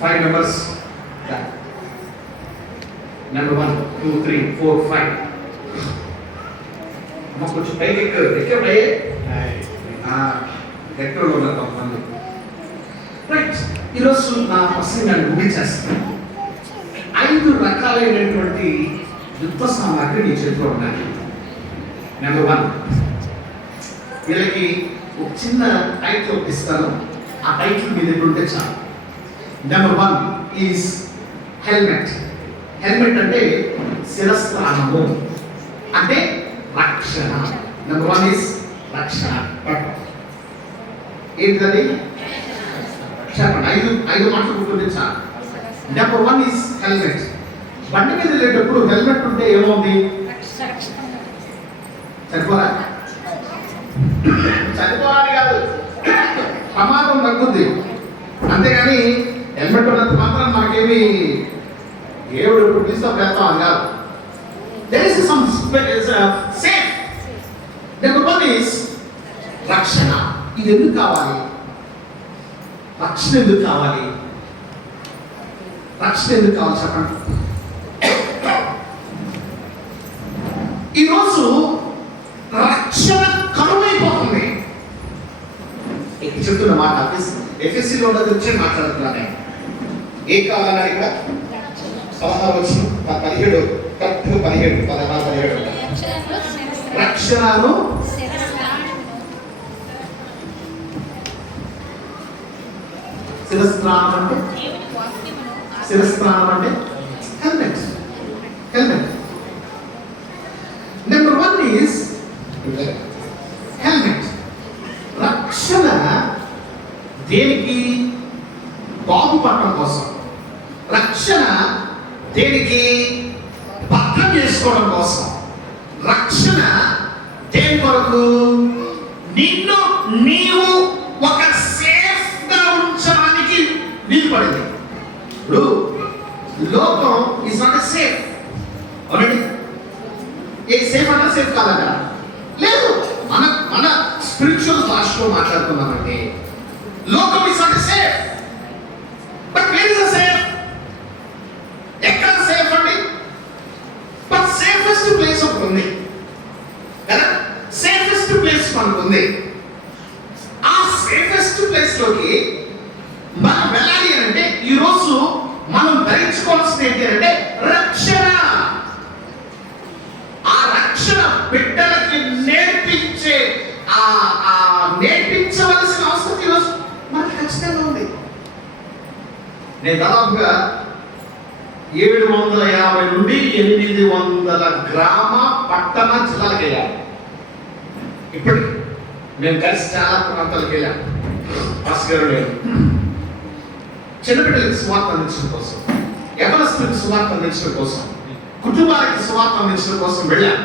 5 numbers. Number 1, 2, 3, 4, 5. అమ్మ కొంచెం పైకి ఎక్కడ ఎక్కడ ఉన్నారు. రైట్, ఈరోజు నా ప్రసంగాన్ని ముగించేస్తాను. 5 రకాలైనటువంటి యుద్ధ సామాగ్రి నీ చేతిలో ఉన్నాయి. నెంబర్ 1, వీళ్ళకి ఒక చిన్న టైటిల్ ఇస్తాను. ఆ టైటిల్ మీ దగ్గర ఉంటే చాలు. Number 1 is helmet. హెల్మెట్ అంటే శిరస్త్రాణము, అంటే రక్షణ. నెంబర్ 1 ఈజ్ రక్షణ. ఏంటది చెప్పండి. 5 మాటలు గుర్తుంటే చాలు. Number 1 is helmet. బండి మీద వెళ్ళేటప్పుడు హెల్మెట్ ఉంటే ఏమవుతుంది? చనిపోరా? చనిపోరాని కాదు, ప్రమాదం తగ్గుద్ది. అంతేగాని హెల్మెట్ ఉన్నంత మాత్రం మనకేమి దేవుడు ఇప్పుడు తీసుకొని వెళ్తాం అని కాదు. There is some safe. Number 1 is రక్షణ. ఇది ఎందుకు కావాలి? రక్షణ ఎందుకు కావాలి? రక్షణ ఎందుకు కావాలి చెప్పండి. ఈరోజు రక్షణ కరువైపోతుంది. చెప్తున్న మాట ఎఫ్ఎస్సీలో ఉన్నది వచ్చి మాట్లాడుతున్నాను. ఏ కావాలన్నా ఇక్కడ 16 వచ్చిన 17 కరెక్ట్ 17 16 17 రక్షణను శిరస్త్రాణం అంటే హెల్మెట్. Number 1 is helmet. రక్షణ దేనికి? బాగుపడటం కోసం. రక్షణ దేనికి? భద్రం చేసుకోవడం కోసం. రక్షణ దేని కొరకు? నిన్ను నీవు ఒక సేఫ్ గా ఉంచడానికి వీలు పడింది. ఇప్పుడు లోకం ఈజ్ నాట్ సేఫ్. అవునండి, ఏ సేఫ్ అన్నా సేఫ్ కాదన్నా లేదు. మన స్పిరిచువల్ భాషలో మాట్లాడుతున్నామంటే లోకం is not safe. But where is safe? ఎక్కడ సేఫ్ అండి? బట్ సేఫెస్ట్ ప్లేస్ ఒకటి ఉంది కదా. సేఫెస్ట్ ప్లేస్ మనకు ఉంది. ఆ సేఫెస్ట్ ప్లేస్ లోకి మనం వెళ్ళాలి అంటే ఈరోజు మనం ధరించుకోవాల్సింది ఏంటి అంటే రక్షణ. ఆ రక్షణ బిడ్డలకి నేర్పించవలసిన అవసరం ఈరోజు మనకి ఖచ్చితంగా ఉంది. నేను దాదాపుగా 750 నుండి 800 గ్రామ పట్టణ జిల్లాలకు వెళ్ళాను. ఇప్పటికి మేము కలిసి చాలా ప్రాంతాలకు వెళ్ళాము. భాస్కర్ గారు చిన్నపిల్లలకి సువార్త అందించడం కోసం, యవనస్తులకు సువార్త అందించడం కోసం, కుటుంబాలకి సువార్త అందించడం కోసం వెళ్ళాను.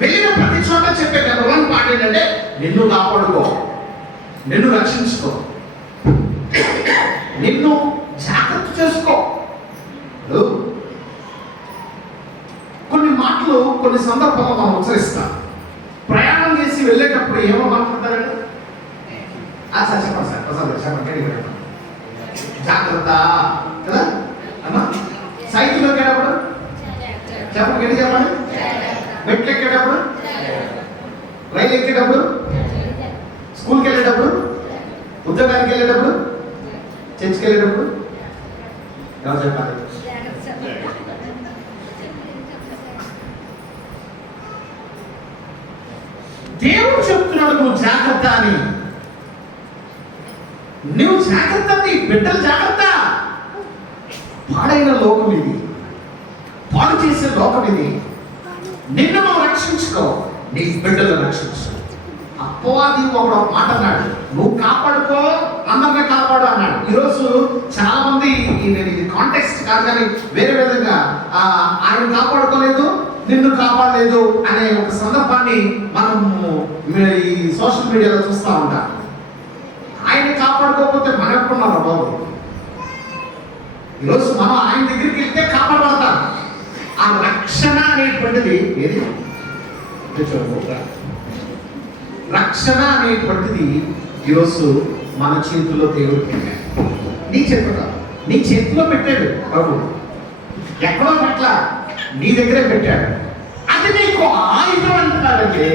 వెళ్ళిన ప్రతి చోట చెప్పే నెంబర్ 1 మాట ఏంటంటే నిన్ను కాపాడుకో, నిన్ను రక్షించుకో, నిన్ను జాగ్రత్త చేసుకో. కొన్ని మాటలు కొన్ని సందర్భాల్లో మనం ఉచ్చరిస్తాం. ప్రయాణం చేసి వెళ్ళేటప్పుడు ఏమో మాట్లాడతారండి? చెప్పండి, జాగ్రత్త కదా అమ్మా. సైకిల్ ఎక్కేటప్పుడు చెప్పండి, గట్టి చెప్పండి. మెట్లు ఎక్కేటప్పుడు, రైలు ఎక్కేటప్పుడు, స్కూల్కి వెళ్ళేటప్పుడు, ఉద్యోగానికి వెళ్ళేటప్పుడు, చర్చికి వెళ్ళేటప్పుడు ఎవరు చెప్పాలి? దేవుడు చెప్తున్నాడు నువ్వు జాగ్రత్త అని. నువ్వు జాగ్రత్త, నీ బిడ్డలు జాగ్రత్త. పాడైన లోకం ఇది, పాడు చేసే లోకం ఇది. నిన్ను నువ్వు రక్షించుకో, నీ బిడ్డలు రక్షించు. అపవాది ఒక మాట అన్నాడు, నువ్వు కాపాడుకో, అందరినీ కాపాడు అన్నాడు. ఈరోజు చాలా మంది ఇది కాంటెక్స్ట్ కాదు కానీ వేరే విధంగా ఆయన కాపాడుకోలేదు, నిన్ను కాపాడలేదు అనే ఒక సందర్భాన్ని మనం ఈ సోషల్ మీడియాలో చూస్తూ ఉంటాం. ఆయన కాపాడుకోకపోతే మనం ఎప్పుడున్నారా బాబు? ఈరోజు మనం ఆయన దగ్గరికి వెళ్తే కాపాడబడతాం. ఆ రక్షణ అనేటువంటిది ఏది? రక్షణ అనేటువంటిది ఈరోజు మన చేతుల్లో దేవుడు పెట్టాడు. నీ చేతిలో కాదు, నీ చేతిలో పెట్టాడు ప్రభు. ఎక్కడో పట్ల నీ దగ్గరే పెట్టాడు. అది నీకు ఆయుధం అంటున్నాడంటే,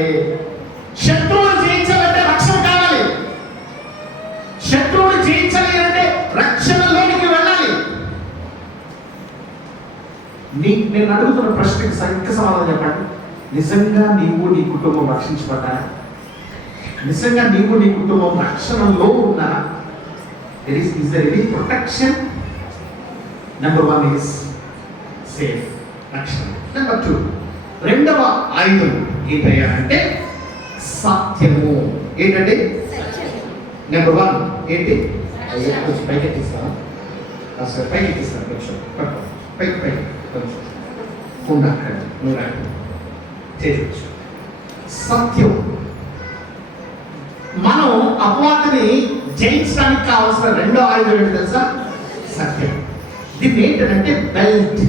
శత్రువులు జయించాలంటే రక్షణ కావాలి. శత్రువులు జయించాలి అంటే రక్షణలోనికి వెళ్ళాలి. నేను అడుగుతున్న ప్రశ్నకి సరిగ్గా సమాధానం చెప్పండి. నిజంగా నీవు నీ కుటుంబం రక్షించబడ్డారా? నిజంగా నీవు నీ కుటుంబం రక్షణలో ఉన్నారా? is there any protection? Number 1 is safe, రక్షణ. Number 2, రెండవ ఆయుధం ఏంటయ్యా అంటే సత్యము. ఏంటంటే నెంబర్ 1 ఏంటి? కొంచెం పైకి ఎక్కిస్తాను, సార్ పైకి ఎక్కిస్తాను, కొంచెం పైకి పైకి కొంచెం ఉండాలి, నువ్వు చేయవచ్చు. సత్యం. మనం అపవాదిని జయించడానికి కావాల్సిన రెండో ఆయుధం ఏంటి తెలుసా? సత్యం. దీన్ని ఏంటంటే బెల్ట్.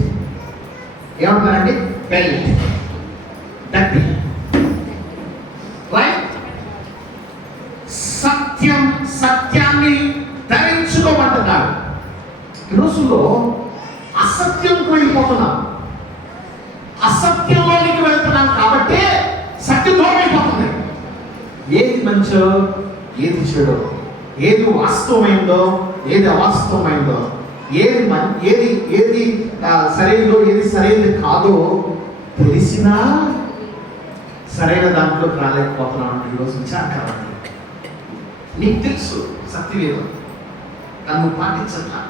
ఏమంటారండి? బెల్ట్. దట్టి. రైట్? సత్యం, సత్యాన్ని ధరించుకోమంటున్నాడు. ఈ రోజుల్లో అసత్యంకు వెళ్ళిపోతున్నాం. అసత్యంలోనికి వెళ్తున్నాం కాబట్టి సత్యం దూరం అయిపోతుంది. ఏది మంచో, ఏది చెడో, ఏది వాస్తవమైందో, ఏది అవాస్తవమైందో, ఏది ఏది ఏది సరైనదో, ఏది సరైనది కాదో తెలిసినా సరైన దాంట్లోకి రాలేకపోతున్నాం. ఈరోజు విచారకరండి. నీకు తెలుసు సత్యం ఏదో, కానీ నువ్వు పాటించట్లా.